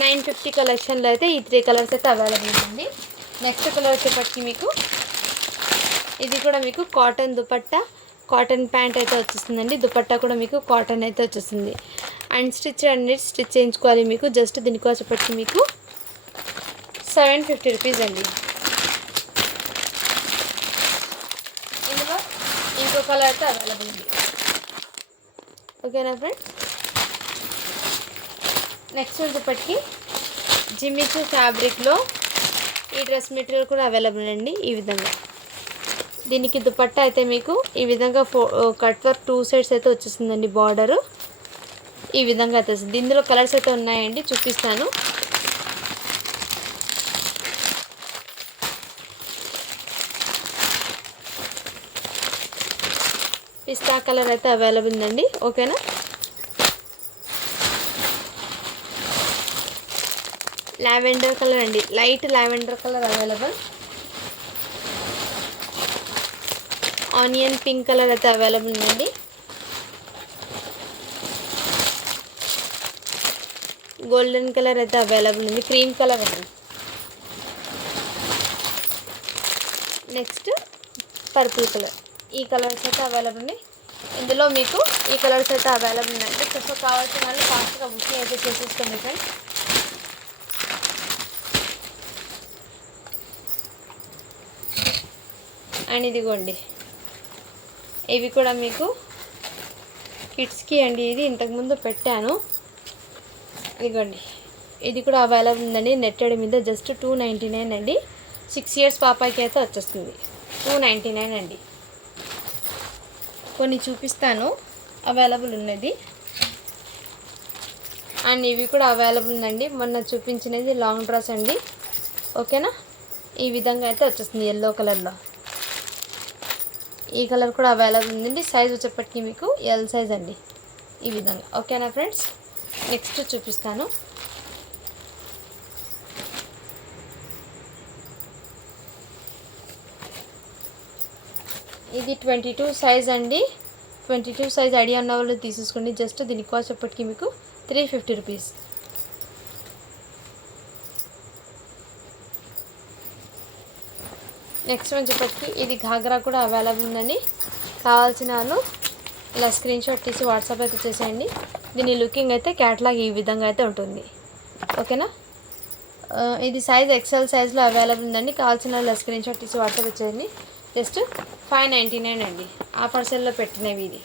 950 కలెక్షన్లో అయితే ఈ 3 కలర్స్ అయితే అవైలబుల్ ఉంటుంది. నెక్స్ట్ కలర్ వచ్చేప్పటికి మీకు ఇది కూడా మీకు కాటన్ దుపట్టా, కాటన్ ప్యాంట్ అయితే వచ్చేస్తుందండి. దుపట్టా కూడా మీకు కాటన్ అయితే వచ్చేసింది. అండ్ స్టిచ్ చేయించుకోవాలి మీకు. జస్ట్ దీనికి వచ్చేప్పటికి మీకు 750 రూపీస్ అండి. ఇందులో ఇంకో కలర్ అయితే అవైలబుల్ ఉంది. ఓకేనా ఫ్రెండ్స్, నెక్స్ట్ వచ్చేప్పటికి జిమ్మిచూ ఫ్యాబ్రిక్లో ఈ డ్రెస్ మెటీరియల్ కూడా అవైలబుల్ అండి. ఈ విధంగా దీనికి దుపట్టా అయితే మీకు ఈ విధంగా కట్ వర్క్ 2 సైడ్స్ అయితే వచ్చేసిందండి. బార్డరు ఈ విధంగా అయితే వస్తుంది. ఇందులో కలర్స్ అయితే ఉన్నాయండి, చూపిస్తాను. పిస్తా కలర్ అయితే అవైలబుల్ ఉందండి. ఓకేనా, లావెండర్ కలర్ అండి, light lavender colour available. Onion pink colour అయితే అవైలబుల్ ఉందండి. గోల్డెన్ కలర్ అయితే అవైలబుల్ ఉంది. క్రీమ్ కలర్ అండి. నెక్స్ట్ పర్పుల్ కలర్, ఈ కలర్స్ అయితే అవైలబుల్ ఉన్నాయి. ఇందులో మీకు ఈ కలర్స్ అయితే అవైలబుల్ ఉన్నాయండి. సో కావాల్సిన వాళ్ళు ఫాస్ట్గా బుకింగ్ అయితే చేసేసుకోండి ఫ్రెండ్స్. అండ్ ఇదిగోండి, ఇవి కూడా మీకు కిడ్స్కి అండి. ఇది ఇంతకుముందు పెట్టాను, ఇదిగోండి. ఇది కూడా అవైలబుల్ ఉందండి నెట్టెడ్ మీద. జస్ట్ 299 అండి. 6 ఇయర్స్ పాపకి అయితే వచ్చేస్తుంది. 299 అండి. కొన్ని చూపిస్తాను అవైలబుల్ ఉన్నది. అండ్ ఇవి కూడా అవైలబుల్ ఉందండి. మొన్న చూపించినది లాంగ్ డ్రెస్ అండి. ఓకేనా, ఈ విధంగా అయితే వచ్చేస్తుంది ఎల్లో కలర్లో. ఈ కలర్ కూడా అవైలబుల్ ఉందండి. సైజ్ వచ్చేప్పటికి మీకు ఎల్ సైజ్ అండి, ఈ విధంగా. ఓకేనా ఫ్రెండ్స్, నెక్స్ట్ చూపిస్తాను. ఇది 22 సైజ్ అండి. 22 సైజ్ ఐడియా ఉన్న వాళ్ళు తీసేసుకోండి. జస్ట్ దీని కాస్ట్ వచ్చేప్పటికి మీకు 350 రూపీస్. నెక్స్ట్ వచ్చేప్పటికి ఇది ఘాగ్రా కూడా అవైలబుల్ ఉందండి. కావాల్సిన వాళ్ళు ఇలా స్క్రీన్ షాట్ తీసి వాట్సాప్ అయితే చేసేయండి. దీని లుకింగ్ అయితే క్యాట్లాగ్ ఈ విధంగా అయితే ఉంటుంది. ఓకేనా, ఇది సైజ్ ఎక్సెల్ సైజ్లో అవైలబుల్ ఉందండి. కావాల్సిన వాళ్ళు స్క్రీన్ షాట్ తీసి వాట్సాప్ చేయండి. జస్ట్ 599 అండి. ఆఫర్ సెల్లో పెట్టినవి ఇది.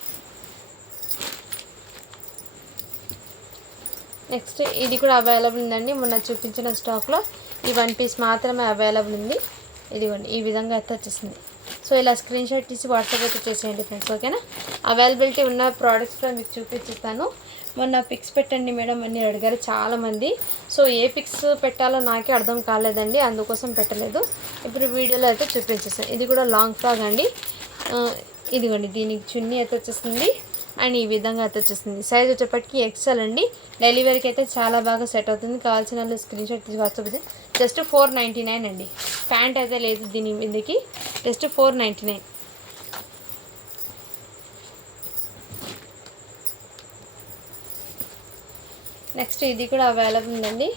నెక్స్ట్ ఇది కూడా అవైలబుల్ ఉందండి. మొన్న చూపించిన స్టాక్లో ఈ 1 పీస్ మాత్రమే అవైలబుల్ ఉంది. ఇదిగోండి, ఈ విధంగా అయితే వచ్చేసింది. సో ఇలా స్క్రీన్ షాట్ తీసి వాట్సాప్ అయితే చేసేయండి ఫ్రెండ్స్. ఓకేనా, అవైలబిలిటీ ఉన్న ప్రోడక్ట్స్ కూడా మీకు చూపించిస్తాను. మొన్న పిక్స్ పెట్టండి మేడం అని అడిగారు చాలామంది. సో ఏ పిక్స్ పెట్టాలో నాకే అర్థం కాలేదండి, అందుకోసం పెట్టలేదు. ఇప్పుడు వీడియోలో అయితే చూపించేస్తాను. ఇది కూడా లాంగ్ ఫ్రాక్ అండి. ఇదిగోండి, దీనికి చున్నీ అయితే వచ్చేస్తుంది. అండ్ ఈ విధంగా అయితే వచ్చేస్తుంది. సైజ్ వచ్చేప్పటికి ఎక్సెల్ అండి. డెలివరీకి అయితే చాలా బాగా సెట్ అవుతుంది. కావాల్సిన వాళ్ళు స్క్రీన్ షాట్ తీసి వాట్సాప్ అయితే జస్ట్ 499 అండి. ప్యాంట్ అయితే లేదు దీని మీదకి, జస్ట్ 499. నెక్స్ట్ ఇది కూడా అవైలబుల్ ఉందండి.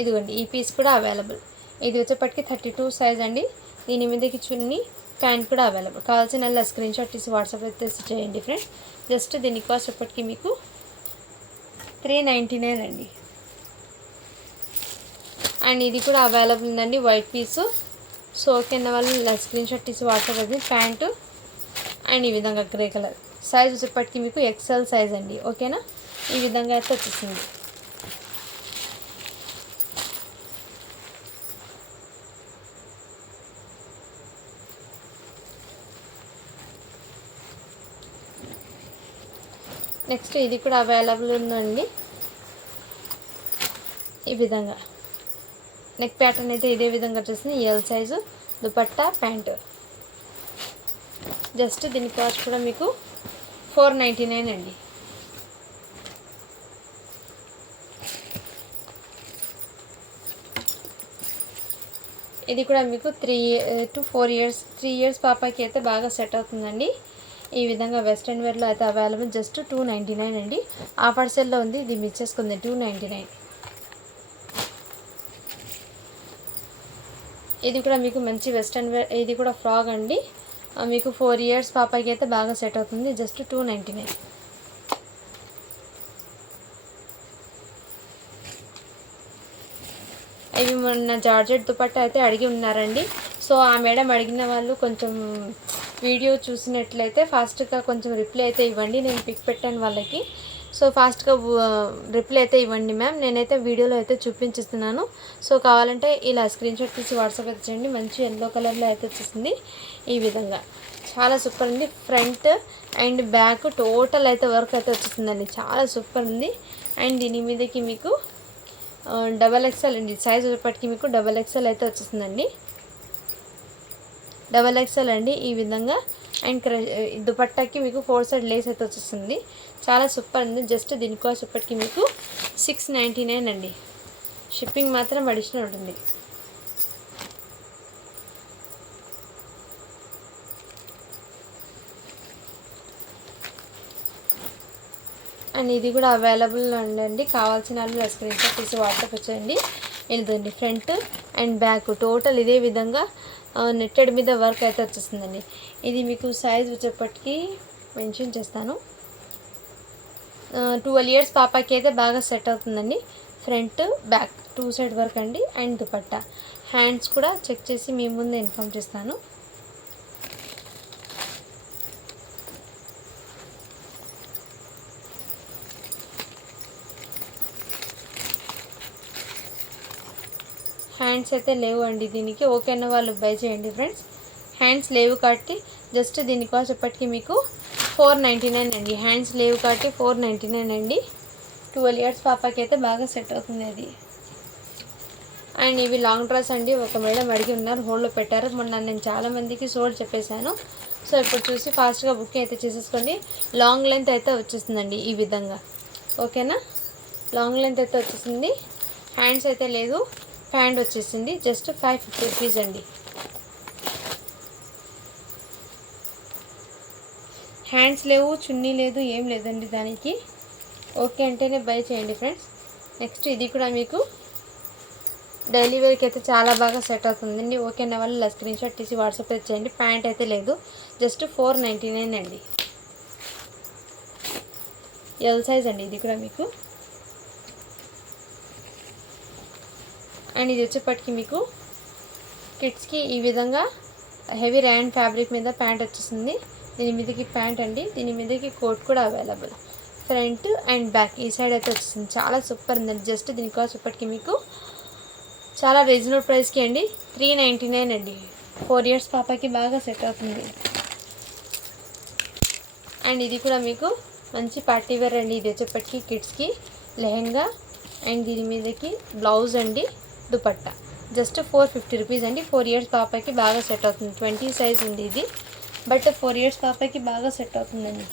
ఇదిగోండి, ఈ పీస్ కూడా అవైలబుల్. ఇది వచ్చేప్పటికి 32 సైజ్ అండి. దీని మీదకి చున్నీ, ప్యాంట్ కూడా అవైలబుల్. కావాల్సిన వాళ్ళ స్క్రీన్ షాట్ తీసి వాట్సాప్ అయితే చేయండి ఫ్రెండ్స్. జస్ట్ దీని కాస్ట్ ఎప్పటికీ మీకు 399 అండి. అండ్ ఇది కూడా అవైలబుల్ ఉందండి, వైట్ పీసు. సో ఓకేనా, వాళ్ళు స్క్రీన్ షాట్ తీసి వాట్సాప్ అయితే ప్యాంటు అండ్ ఈ విధంగా గ్రే కలర్. సైజ్ వచ్చేప్పటికి మీకు ఎక్సెల్ సైజ్ అండి. ఓకేనా, ఈ విధంగా అయితే వచ్చేసింది. నెక్స్ట్ ఇది కూడా అవైలబుల్ ఉందండి. ఈ విధంగా నెక్ ప్యాటర్న్ అయితే ఇదే విధంగా వచ్చేసింది. L size, dupatta, pant. Just దీని కాస్ట్ కూడా మీకు 499 అండి. ఇది కూడా మీకు 3 to 4 ఇయర్స్ 3 ఇయర్స్ పాపకి అయితే బాగా సెట్ అవుతుందండి. ఈ విధంగా వెస్ట్రన్ వేర్లో అయితే అవైలబుల్. జస్ట్ 299 అండి. ఆఫర్ సెల్లో ఉంది, ఇది మిస్ చేసుకుంది. 299. ఇది కూడా మీకు మంచి వెస్ట్రన్ వేర్. ఇది కూడా ఫ్రాక్ అండి. మీకు 4 ఇయర్స్ పాపకి అయితే బాగా సెట్ అవుతుంది. జస్ట్ 299. ఇవి మొన్న జార్జెట్ దుపట్టా అయితే అడిగి ఉన్నారండి. సో ఆ మేడం అడిగిన వాళ్ళు కొంచెం వీడియో చూసినట్లయితే ఫాస్ట్గా కొంచెం రిప్లై అయితే ఇవ్వండి. నేను పిక్ పెట్టాను వాళ్ళకి. సో ఫాస్ట్గా రిప్లై అయితే ఇవ్వండి మ్యామ్. నేనైతే వీడియోలో అయితే చూపించిస్తున్నాను. సో కావాలంటే ఇలా స్క్రీన్ షాట్ తీసి వాట్సాప్ అయితే చేయండి. మంచి ఎల్లో కలర్లో అయితే వచ్చేసింది. ఈ విధంగా చాలా సూపర్ ఉంది. ఫ్రంట్ అండ్ బ్యాక్ టోటల్ అయితే వర్క్ అయితే వచ్చేసిందండి. చాలా సూపర్ ఉంది. అండ్ దీని మీదకి మీకు XXL అండి. సైజ్ వచ్చేప్పటికి మీకు XXL అయితే వచ్చేసిందండి. XXL అండి, ఈ విధంగా. అండ్ దుపట్టాకి మీకు 4 సైడ్ లేస్ అయితే వచ్చేస్తుంది. చాలా సూపర్ ఉంది. జస్ట్ దీని కాస్ట్ ఇప్పటికి మీకు 699 అండి. షిప్పింగ్ మాత్రం అడిషనల్ ఉంటుంది. అండ్ ఇది కూడా అవైలబుల్ ఉందండి. కావాల్సిన వాళ్ళు స్క్రీన్ షాట్ తీసి వాట్సాప్ వచ్చేయండి. ఇదండి ఫ్రంట్ అండ్ బ్యాక్ టోటల్ ఇదే విధంగా నెట్టెడ్ మీద వర్క్ అయితే వచ్చేస్తుందండి. ఇది మీకు సైజ్ వచ్చేప్పటికి మెన్షన్ చేస్తాను. 12 ఇయర్స్ పాపకి అయితే బాగా సెట్ అవుతుందండి. ఫ్రంట్ బ్యాక్ 2 సైడ్ వర్క్ అండి. అండ్ దుపట్టా హ్యాండ్స్ కూడా చెక్ చేసి మీ ముందు ఇన్ఫామ్ చేస్తాను. హ్యాండ్స్ అయితే లేవు అండి దీనికి. ఓకే అన్న వాళ్ళు బై చేయండి ఫ్రెండ్స్. హ్యాండ్స్ లేవు కాబట్టి జస్ట్ దీని కాస్ట్ ఎప్పటికీ మీకు 499 అండి. హ్యాండ్స్ లేవు కాబట్టి 499 అండి. 12 ఇయర్స్ పాపకి అయితే బాగా సెట్ అవుతుంది అది. అండ్ ఇవి లాంగ్ డ్రెస్ అండి. ఒక మేడం అడిగి ఉన్నారు, హోల్డ్లో పెట్టారు. మొన్న నేను చాలామందికి సోడ్ చెప్పేశాను. సో ఇప్పుడు చూసి ఫాస్ట్గా బుకింగ్ అయితే చేసేసుకోండి. లాంగ్ లెంత్ అయితే వచ్చేస్తుందండి ఈ విధంగా. ఓకేనా, లాంగ్ లెంత్ అయితే వచ్చేసింది. హ్యాండ్స్ అయితే లేదు, ప్యాంట్ వచ్చేసింది. జస్ట్ 550 రూపీస్ అండి. హ్యాండ్స్ లేవు, చున్నీ లేదు, ఏం లేదండి దానికి. ఓకే అంటేనే బై చేయండి ఫ్రెండ్స్. నెక్స్ట్ ఇది కూడా మీకు డైలీ వేర్కి అయితే చాలా బాగా సెట్ అవుతుందండి. ఓకే అన్న వాళ్ళు ఇలా స్క్రీన్ షాట్ తీసి వాట్సాప్ చేయండి. ప్యాంట్ అయితే లేదు, జస్ట్ 499 అండి. ఎల్ సైజ్ అండి ఇది కూడా మీకు. అండ్ ఇది వచ్చేప్పటికి మీకు కిడ్స్కి ఈ విధంగా హెవీ ర్యాన్ ఫ్యాబ్రిక్ మీద ప్యాంట్ వచ్చేసింది. దీని మీదకి ప్యాంట్ అండి, దీని మీదకి కోట్ కూడా అవైలబుల్. ఫ్రంట్ అండ్ బ్యాక్ ఈ సైడ్ అయితే వచ్చేసింది. చాలా సూపర్ ఉందండి. జస్ట్ దీని కాస్ట్ ఇప్పటికి మీకు చాలా రీజనబుల్ ప్రైస్కి అండి, 399 అండి. 4 ఇయర్స్ పాపకి బాగా సెట్ అవుతుంది. అండ్ ఇది కూడా మీకు మంచి పార్టీ వేర్ అండి. ఇది వచ్చేప్పటికి కిడ్స్కి లెహెంగా అండ్ దీని మీదకి బ్లౌజ్ అండి, దుపట్టా. జస్ట్ 450 రూపీస్ అండి. 4 ఇయర్స్ పాపకి బాగా సెట్ అవుతుంది. 20 సైజ్ ఉంది ఇది, బట్ 4 ఇయర్స్ పాపకి బాగా సెట్ అవుతుందండి.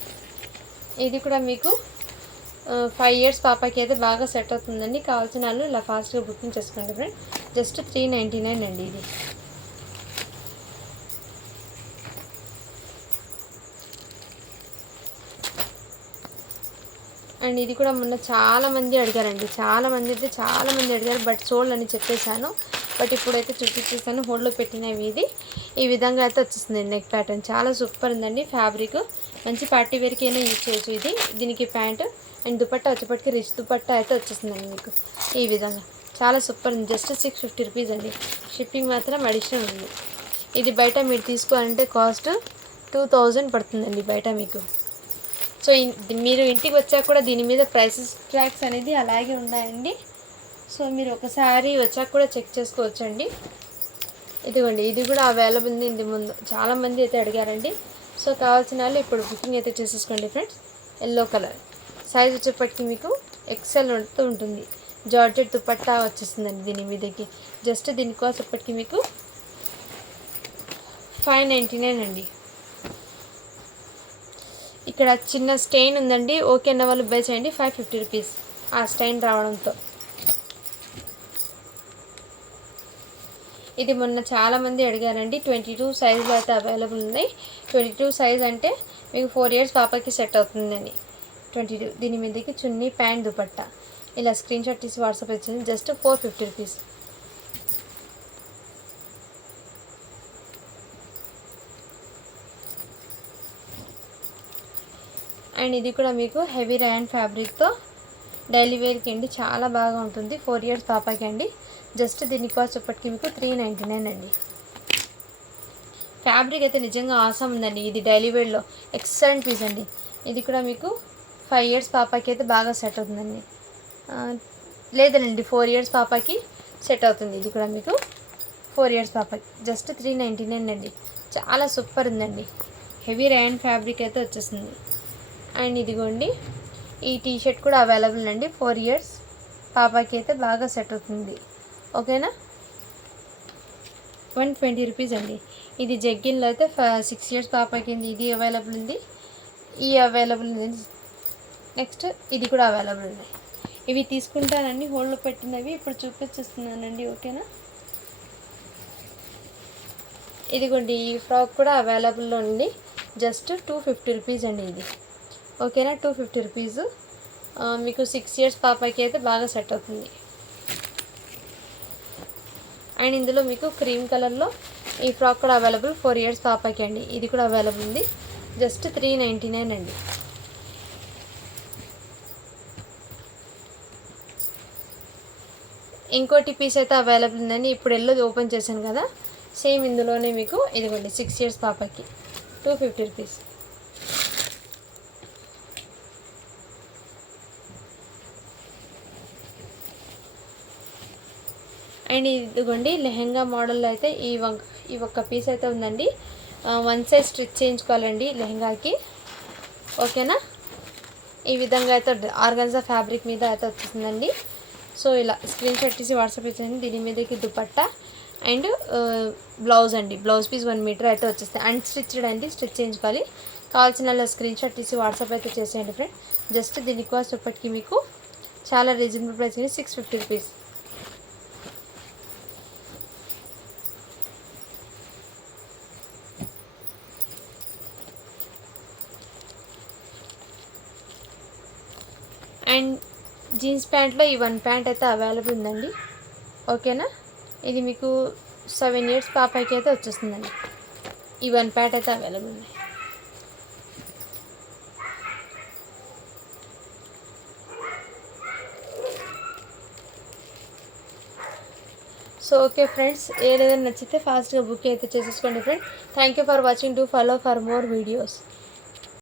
ఇది కూడా మీకు 5 ఇయర్స్ పాపకి అయితే బాగా సెట్ అవుతుందండి. కావాల్సిన వాళ్ళు ఇలా ఫాస్ట్గా బుకింగ్ చేసుకోండి ఫ్రెండ్. జస్ట్ 399 అండి ఇది. అండ్ ఇది కూడా మొన్న చాలామంది అడిగారండి. చాలామంది అడిగారు, బట్ సోల్డ్ అని చెప్పేశాను. బట్ ఇప్పుడైతే చూపించేసాను, హోల్డ్లో పెట్టినవి. ఇది ఈ విధంగా అయితే వచ్చేస్తుంది. నెక్ ప్యాటర్న్ చాలా సూపర్ ఉందండి. ఫ్యాబ్రిక్ మంచి పార్టీ వేర్కి అయినా యూజ్ చేయొచ్చు ఇది. దీనికి ప్యాంట్ అండ్ దుపట్టా వచ్చేప్పటికి రిచ్ దుపట్టా అయితే వచ్చేస్తుందండి మీకు ఈ విధంగా. చాలా సూపర్ ఉంది. జస్ట్ 650 రూపీస్ అండి. షిప్పింగ్ మాత్రం అడిషనల్ ఉంది. ఇది బయట మీరు తీసుకోవాలంటే కాస్ట్ 2000 పడుతుందండి బయట మీకు. సో మీరు ఇంటికి వచ్చాక కూడా దీని మీద ప్రైసెస్ ట్రాక్స్ అనేది అలాగే ఉన్నాయండి. సో మీరు ఒకసారి వచ్చాక కూడా చెక్ చేసుకోవచ్చండి. ఇదిగోండి, ఇది కూడా అవైలబుల్ ఉంది. ఇంటి ముందు చాలామంది అయితే అడిగారండి. సో కావాల్సిన వాళ్ళు ఇప్పుడు బుకింగ్ అయితే చేసేసుకోండి ఫ్రెండ్స్. ఎల్లో కలర్ సైజ్ వచ్చేప్పటికి మీకు ఎక్సెల్ ఉంటుంది. జార్జెట్ దుపట్టా వచ్చేస్తుందండి దీని మీదకి. జస్ట్ దీని కాస్ట్ వచ్చేప్పటికి మీకు 599 అండి. ఇక్కడ చిన్న స్టెయిన్ ఉందండి. ఓకే అన్న వాళ్ళు బై చేయండి. 550 రూపీస్ ఆ స్టెయిన్ రావడంతో. ఇది మొన్న చాలామంది అడిగారండి. 22 సైజులో అయితే అవైలబుల్ ఉన్నాయి. 22 సైజ్ అంటే మీకు 4 ఇయర్స్ పాపకి సెట్ అవుతుందని. 22 దీని మీదకి చున్నీ ప్యాంట్ దుపట్టా ఇలా స్క్రీన్ షాట్ తీసి వాట్సాప్ వచ్చింది. Just 450 rupees. అండ్ ఇది కూడా మీకు హెవీ ర్యాన్ ఫ్యాబ్రిక్తో డైలీ వేర్కి అండి. చాలా బాగా ఉంటుంది. 4 ఇయర్స్ పాపకి అండి. జస్ట్ దీని కాస్ట్ ఇప్పటికి మీకు 399 అండి. ఫ్యాబ్రిక్ అయితే నిజంగా ఆసమ్ ఉందండి. ఇది డైలీ వేర్లో ఎక్సలెంట్ పీస్ అండి. ఇది కూడా మీకు 5 ఇయర్స్ పాపకి అయితే బాగా సెట్ అవుతుందండి. లేదండి 4 ఇయర్స్ పాపకి సెట్ అవుతుంది. ఇది కూడా మీకు 4 ఇయర్స్ పాపకి జస్ట్ 399 అండి. చాలా సూపర్ ఉందండి. హెవీ ర్యాన్ ఫ్యాబ్రిక్ అయితే వచ్చేసింది. అండ్ ఇదిగోండి, ఈ టీషర్ట్ కూడా అవైలబుల్ అండి. 4 ఇయర్స్ పాపకి అయితే బాగా సెట్ అవుతుంది. ఓకేనా, 120 రూపీస్ అండి. ఇది జగ్గిన్లో అయితే 6 ఇయర్స్ పాపకి ఇది అవైలబుల్ ఉంది. ఈ అవైలబుల్ ఉంది. నెక్స్ట్ ఇది కూడా అవైలబుల్ ఉంది. ఇవి తీసుకుంటానండి, హోల్డ్లో పెట్టినవి ఇప్పుడు చూపించేస్తున్నానండి. ఓకేనా, ఇదిగోండి ఈ ఫ్రాక్ కూడా అవైలబుల్లో ఉంది. జస్ట్ 250 రూపీస్ అండి ఇది. ఓకేనా, 250 రూపీస్. మీకు 6 ఇయర్స్ పాపకి అయితే బాగా సెట్ అవుతుంది. అండ్ ఇందులో మీకు క్రీమ్ కలర్లో ఈ ఫ్రాక్ కూడా అవైలబుల్ 4 ఇయర్స్ పాపకి అండి. ఇది కూడా అవైలబుల్ ఉంది. జస్ట్ 399 అండి. ఇంకోటి పీస్ అయితే అవైలబుల్ ఉందండి. ఇప్పుడు ఎల్లోది ఓపెన్ చేశాను కదా, సేమ్ ఇందులోనే మీకు ఇదిగోండి 6 ఇయర్స్ పాపకి 250 రూపీస్. అండ్ ఇదిగోండి లెహెంగా మోడల్లో అయితే ఈ ఒక్క పీస్ అయితే ఉందండి. 1 సైజ్ స్టిచ్ చేయించుకోవాలండి లెహెంగాకి, ఓకేనా. ఈ విధంగా అయితే ఆర్గన్జా ఫ్యాబ్రిక్ మీద అయితే వచ్చేసిందండి. సో ఇలా స్క్రీన్ షాట్ తీసి వాట్సాప్ ఇచ్చేయండి. దీని మీదకి దుపట్టా అండ్ బ్లౌజ్ అండి. బ్లౌజ్ పీస్ 1 మీటర్ అయితే వచ్చేస్తాయి. అన్స్టిచ్డ్ అండి, స్టిచ్ చేయించుకోవాలి. కావాల్సిన స్క్రీన్ షాట్ తీసి వాట్సాప్ అయితే చేసేయండి ఫ్రెండ్. జస్ట్ దీని కాస్ట్ ఇప్పటికి మీకు చాలా రీజనబుల్ ప్రైస్ అండి, 650 రూపీస్. అండ్ జీన్స్ ప్యాంట్లో ఈ 1 ప్యాంట్ అయితే అవైలబుల్ ఉందండి, ఓకేనా. ఇది మీకు 7 ఇయర్స్ పాపకి అయితే వచ్చేస్తుందండి. ఈ 1 ప్యాంట్ అయితే అవైలబుల్ ఉంది. సో ఓకే ఫ్రెండ్స్, ఏదైనా నచ్చితే ఫాస్ట్గా బుక్ అయితే చేసేసుకోండి friend. Thank you for watching. Do follow for more videos.